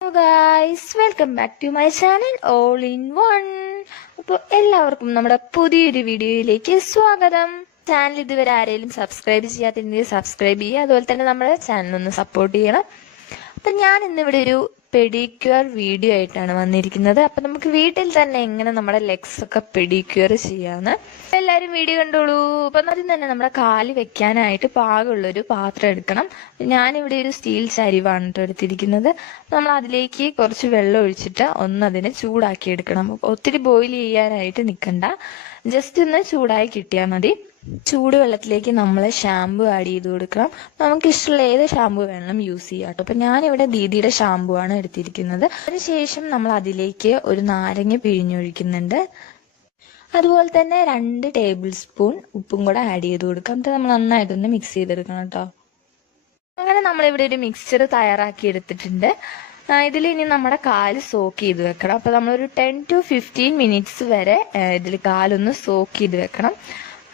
Hello guys welcome back to my channel all in one അപ്പോൾ എല്ലാവർക്കും നമ്മുടെ പുതിയൊരു വീഡിയോയിലേക്ക് സ്വാഗതം. ചാനൽ ഇതുവരെ ആരെങ്കിലും സബ്സ്ക്രൈബ് ചെയ്യാത്തിരുന്നെങ്കിൽ സബ്സ്ക്രൈബ് ചെയ്യുക. അതുപോലെ തന്നെ നമ്മുടെ ചാനൽ ഒന്ന് സപ്പോർട്ട് ചെയ്യണം. അപ്പം ഞാൻ ഇന്നിവിടെ ഒരു പെഡിക്യൂർ വീഡിയോ ആയിട്ടാണ് വന്നിരിക്കുന്നത്. അപ്പം നമുക്ക് വീട്ടിൽ തന്നെ എങ്ങനെ നമ്മുടെ ലെഗ്സ് ഒക്കെ പെഡിക്യൂർ ചെയ്യാന്ന്. എല്ലാവരും വീഡിയോ കണ്ടോളൂ. അപ്പം ആദ്യം തന്നെ നമ്മുടെ കാൽ വെക്കാനായിട്ട് പാകമുള്ളൊരു പാത്രം എടുക്കണം. ഞാനിവിടെ ഒരു സ്റ്റീൽ ചരിവാണ് കേട്ടോ എടുത്തിരിക്കുന്നത്. നമ്മൾ അതിലേക്ക് കുറച്ച് വെള്ളം ഒഴിച്ചിട്ട് ഒന്ന് അതിനെ ചൂടാക്കി എടുക്കണം. ഒത്തിരി ബോയിൽ ചെയ്യാനായിട്ട് നിൽക്കണ്ട ജസ്റ്റ് ഒന്ന് ചൂടായി കിട്ടിയാൽ മതി. ചൂടുവെള്ളത്തിലേക്ക് നമ്മൾ ഷാമ്പു ആഡ് ചെയ്ത് കൊടുക്കണം. നമുക്ക് ഇഷ്ടമുള്ള ഏത് ഷാമ്പു വേണമെങ്കിലും യൂസ് ചെയ്യാം കേട്ടോ അപ്പൊ ഞാനിവിടെ ദീദിയുടെ ഷാമ്പു ആണ് എടുത്തിരിക്കുന്നത്. അതിനുശേഷം നമ്മൾ അതിലേക്ക് ഒരു നാരങ്ങ പിഴിഞ്ഞൊഴിക്കുന്നുണ്ട്. അതുപോലെ തന്നെ രണ്ട് ടേബിൾ സ്പൂൺ ഉപ്പും കൂടെ ആഡ് ചെയ്ത് കൊടുക്കാം. എന്നിട്ട് നമ്മൾ നന്നായിട്ടൊന്ന് മിക്സ് ചെയ്തെടുക്കണം കേട്ടോ അങ്ങനെ നമ്മളിവിടെ ഒരു മിക്സ്ചർ തയ്യാറാക്കി എടുത്തിട്ടുണ്ട്. ഇതിൽ ഇനി നമ്മുടെ കാൽ സോക്ക് ചെയ്ത് വെക്കണം. അപ്പൊ നമ്മളൊരു ടെൻ ടു ഫിഫ്റ്റീൻ മിനിറ്റ്സ് വരെ ഇതിൽ കാലൊന്ന് സോക്ക് ചെയ്ത് വെക്കണം.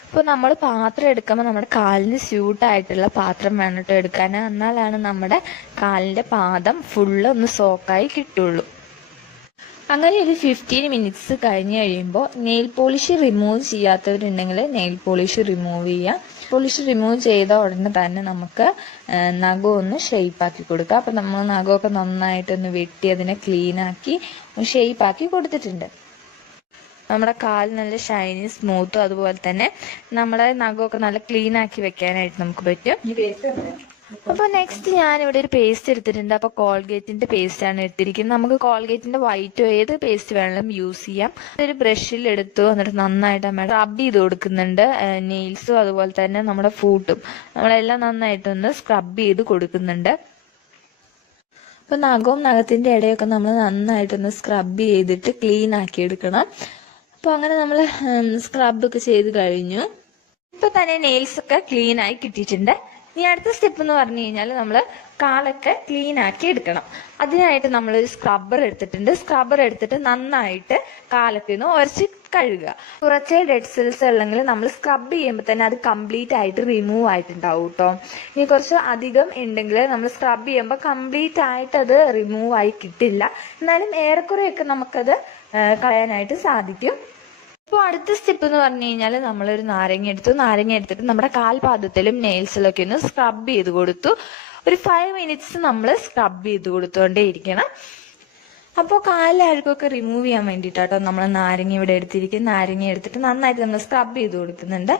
അപ്പോൾ നമ്മൾ പാത്രം എടുക്കുമ്പോൾ നമ്മുടെ കാലിന് സ്യൂട്ടായിട്ടുള്ള പാത്രം വേണം കേട്ടോ എടുക്കാൻ. എന്നാലാണ് നമ്മുടെ കാലിന്റെ പാദം ഫുള്ള് ഒന്ന് സോക്കായി കിട്ടുള്ളൂ. അങ്ങനെ ഒരു ഫിഫ്റ്റീൻ മിനിറ്റ്സ് കഴിഞ്ഞ് കഴിയുമ്പോൾ നെയിൽ പോളിഷ് റിമൂവ് ചെയ്യാത്തവരുണ്ടെങ്കിൽ നെയിൽ പോളിഷ് റിമൂവ് ചെയ്യാം. പോളിഷ് റിമൂവ് ചെയ്ത ഉടനെ തന്നെ നമുക്ക് നഖം ഒന്ന് ഷെയ്പ്പാക്കി കൊടുക്കാം. അപ്പം നമ്മൾ നഖമൊക്കെ നന്നായിട്ടൊന്ന് വെട്ടി അതിനെ ക്ലീൻ ആക്കി ഷെയ്പ്പാക്കി കൊടുത്തിട്ടുണ്ട്. നമ്മുടെ കാൽ നല്ല ഷൈനി സ്മൂത്തും അതുപോലെ തന്നെ നമ്മുടെ നഖമൊക്കെ നല്ല ക്ലീൻ ആക്കി വെക്കാനായിട്ട് നമുക്ക് പറ്റും. അപ്പൊ നെക്സ്റ്റ് ഞാൻ ഇവിടെ ഒരു പേസ്റ്റ് എടുത്തിട്ടുണ്ട്. അപ്പൊ കോൾഗേറ്റിന്റെ പേസ്റ്റ് ആണ് എടുത്തിരിക്കുന്നത്. നമുക്ക് കോൾഗേറ്റിന്റെ വൈറ്റോ ഏത് പേസ്റ്റ് വേണമെങ്കിലും യൂസ് ചെയ്യാം. ഒരു ബ്രഷിൽ എടുത്തു എന്നിട്ട് നന്നായിട്ട് നമ്മൾ റബ് ചെയ്ത് കൊടുക്കുന്നുണ്ട്. നെയിൽസും അതുപോലെ തന്നെ നമ്മുടെ ഫൂട്ടും നമ്മളെല്ലാം നന്നായിട്ടൊന്ന് സ്ക്രബ് ചെയ്ത് കൊടുക്കുന്നുണ്ട്. അപ്പൊ നഖവും നഖത്തിന്റെ ഇടയൊക്കെ നമ്മൾ നന്നായിട്ടൊന്ന് സ്ക്രബ് ചെയ്തിട്ട് ക്ലീൻ ആക്കി എടുക്കണം. അപ്പൊ അങ്ങനെ നമ്മൾ സ്ക്രബ് ഒക്കെ ചെയ്ത് കഴിഞ്ഞു. ഇപ്പൊ തന്നെ നെയിൽസ് ഒക്കെ ക്ലീൻ ആയി കിട്ടിയിട്ടുണ്ട്. ഇനി അടുത്ത സ്റ്റെപ്പ് എന്ന് പറഞ്ഞു കഴിഞ്ഞാൽ നമ്മൾ കാലൊക്കെ ക്ലീൻ ആക്കി എടുക്കണം. അതിനായിട്ട് നമ്മളൊരു സ്ക്രബ്ബർ എടുത്തിട്ടുണ്ട്. സ്ക്രബ്ബർ എടുത്തിട്ട് നന്നായിട്ട് കാലൊക്കെ ഒന്ന് ഉരച്ച് കഴുകുക. കുറച്ച് ഡെഡ് സെൽസ് ഉള്ളെങ്കിൽ നമ്മൾ സ്ക്രബ് ചെയ്യുമ്പോൾ തന്നെ അത് കംപ്ലീറ്റ് ആയിട്ട് റിമൂവ് ആയിട്ടുണ്ടാവും കേട്ടോ ഇനി കുറച്ച് അധികം ഉണ്ടെങ്കിൽ നമ്മൾ സ്ക്രബ് ചെയ്യുമ്പോൾ കംപ്ലീറ്റ് ആയിട്ട് അത് റിമൂവ് ആയി കിട്ടില്ല. എന്നാലും ഏറെക്കുറെയൊക്കെ നമുക്കത് കളയാനായിട്ട് സാധിക്കും. ഇപ്പോൾ അടുത്ത സ്റ്റെപ്പ് എന്ന് പറഞ്ഞു കഴിഞ്ഞാൽ നമ്മളൊരു നാരങ്ങ എടുത്തു. നാരങ്ങ എടുത്തിട്ട് നമ്മുടെ കാൽപാദത്തിലും നെയിൽസിലൊക്കെ ഒന്ന് സ്ക്രബ് ചെയ്ത് കൊടുത്തു. ഒരു ഫൈവ് മിനിറ്റ്സ് നമ്മൾ സ്ക്രബ് ചെയ്ത് കൊടുത്തോണ്ടേ ഇരിക്കണം അപ്പോൾ കാലിലെ അഴുക്കൊക്കെ റിമൂവ് ചെയ്യാൻ വേണ്ടിയിട്ടാട്ടോ നമ്മൾ നാരങ്ങ ഇവിടെ എടുത്തിരിക്കും നാരങ്ങ എടുത്തിട്ട് നന്നായിട്ട് നമ്മൾ സ്ക്രബ് ചെയ്ത് കൊടുക്കുന്നുണ്ട്.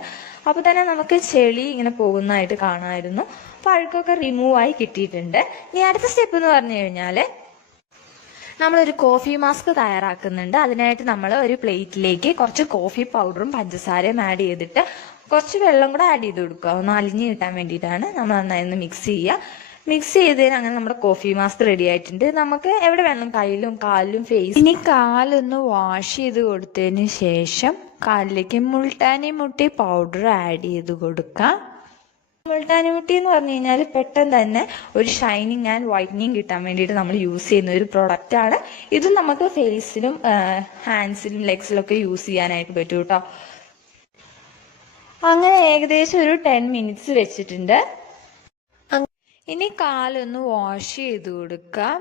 അപ്പോൾ തന്നെ നമുക്ക് ചെളി ഇങ്ങനെ പോകുന്നതായിട്ട് കാണാമായിരുന്നു. അപ്പോൾ അഴുക്കൊക്കെ റിമൂവ് ആയി കിട്ടിയിട്ടുണ്ട്. ഇനി അടുത്ത സ്റ്റെപ്പ് എന്ന് പറഞ്ഞു കഴിഞ്ഞാൽ നമ്മളൊരു കോഫി മാസ്ക് തയ്യാറാക്കുന്നുണ്ട്. അതിനായിട്ട് നമ്മൾ ഒരു പ്ലേറ്റിലേക്ക് കുറച്ച് കോഫി പൗഡറും പഞ്ചസാരയും ആഡ് ചെയ്തിട്ട് കുറച്ച് വെള്ളം കൂടെ ആഡ് ചെയ്ത് കൊടുക്കുക. ഒന്ന് അലിഞ്ഞ് കിട്ടാൻ വേണ്ടിയിട്ടാണ് നമ്മൾ നന്നായി ഒന്ന് മിക്സ് ചെയ്യുക. മിക്സ് ചെയ്തതിന് അങ്ങനെ നമ്മുടെ കോഫി മാസ്ക് റെഡി ആയിട്ടുണ്ട്. നമുക്ക് എവിടെ വേണം? കയ്യിലും കാലിലും ഫേസ് ഇനി കാലൊന്ന് വാഷ് ചെയ്ത് കൊടുത്തതിന് ശേഷം കാലിലേക്ക് മുൾട്ടാനി മുട്ടി പൗഡർ ആഡ് ചെയ്ത് കൊടുക്കാം. മുൾട്ടാനി മുട്ടി എന്ന് പറഞ്ഞു കഴിഞ്ഞാൽ പെട്ടെന്ന് തന്നെ ഒരു ഷൈനിങ് ആൻഡ് വൈറ്റനിങ് കിട്ടാൻ വേണ്ടിയിട്ട് നമ്മൾ യൂസ് ചെയ്യുന്ന ഒരു പ്രോഡക്റ്റ് ആണ്. ഇത് നമുക്ക് ഫേസിലും ഹാൻഡ്സിലും ലെഗ്സിലും ഒക്കെ യൂസ് ചെയ്യാനായിട്ട് പറ്റും കേട്ടോ അങ്ങനെ ഏകദേശം ഒരു ടെൻ മിനിറ്റ്സ് വെച്ചിട്ടുണ്ട്. ഇനി കാലൊന്ന് വാഷ് ചെയ്ത് കൊടുക്കാം.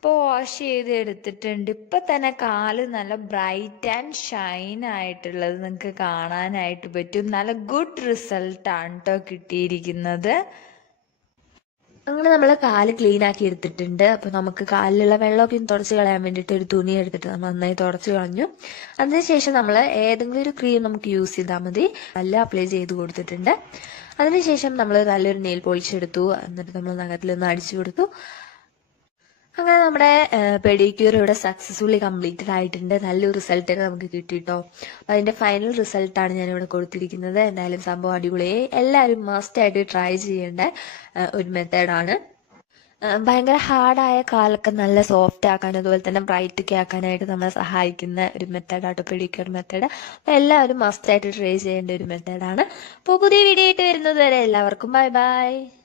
അപ്പോൾ വാഷ് ചെയ്ത് എടുത്തിട്ടുണ്ട് ഇപ്പൊ തന്നെ കാൽ നല്ല ബ്രൈറ്റ് ആൻഡ് ഷൈൻ ആയിട്ടുള്ളത് നിങ്ങൾക്ക് കാണാനായിട്ട് പറ്റും. നല്ല ഗുഡ് റിസൾട്ട് ആണ് കേട്ടോ കിട്ടിയിരിക്കുന്നത്. അങ്ങനെ നമ്മൾ കാൽ ക്ലീൻ ആക്കി എടുത്തിട്ടുണ്ട്. അപ്പോൾ നമുക്ക് കാലിലുള്ള വെള്ളമൊക്കെ തുടച്ച് കളയാൻ വേണ്ടിയിട്ട് ഒരു തുണി എടുത്തിട്ട് നമ്മൾ നന്നായി തുടച്ച് കളഞ്ഞു. അതിനുശേഷം നമ്മൾ ഏതെങ്കിലും ഒരു ക്രീം നമുക്ക് യൂസ് ചെയ്താൽ മതി. നല്ല അപ്ലൈ ചെയ്ത് കൊടുത്തിട്ടുണ്ട്. അതിനുശേഷം നമ്മൾ നല്ലൊരു നെയിൽ പോളിഷ് എടുത്തു. എന്നിട്ട് നമ്മൾ നഖത്തിൽ നഖത്തിലൊന്ന് അടിച്ചു കൊടുത്തു. അങ്ങനെ നമ്മുടെ പെഡിക്യൂർ ഇവിടെ സക്സസ്ഫുള്ളി കംപ്ലീറ്റഡ് ആയിട്ടുണ്ട്. നല്ലൊരു റിസൾട്ട് നമുക്ക് കിട്ടിയിട്ടോ അപ്പം അതിന്റെ ഫൈനൽ റിസൾട്ടാണ് ഞാൻ ഇവിടെ കൊടുത്തിരിക്കുന്നത്. എന്തായാലും സംഭവം അടിപൊളിയായി എല്ലാവരും മസ്റ്റ് ആയിട്ട് ട്രൈ ചെയ്യേണ്ട ഒരു മെത്തേഡാണ് ഭയങ്കര ഹാർഡായ കാലൊക്കെ നല്ല സോഫ്റ്റ് ആക്കാൻ അതുപോലെ തന്നെ ബ്രൈറ്റ് ഒക്കെ ആക്കാനായിട്ട് നമ്മളെ സഹായിക്കുന്ന ഒരു മെത്തേഡാട്ടോ പെഡിക്യൂർ മെത്തേഡ് അപ്പോൾ എല്ലാവരും മസ്റ്റ് ആയിട്ട് ട്രൈ ചെയ്യേണ്ട ഒരു മെത്തേഡാണ് അപ്പോൾ പുതിയ വീഡിയോ ആയിട്ട് വരുന്നത് വരെ എല്ലാവർക്കും ബൈ ബൈ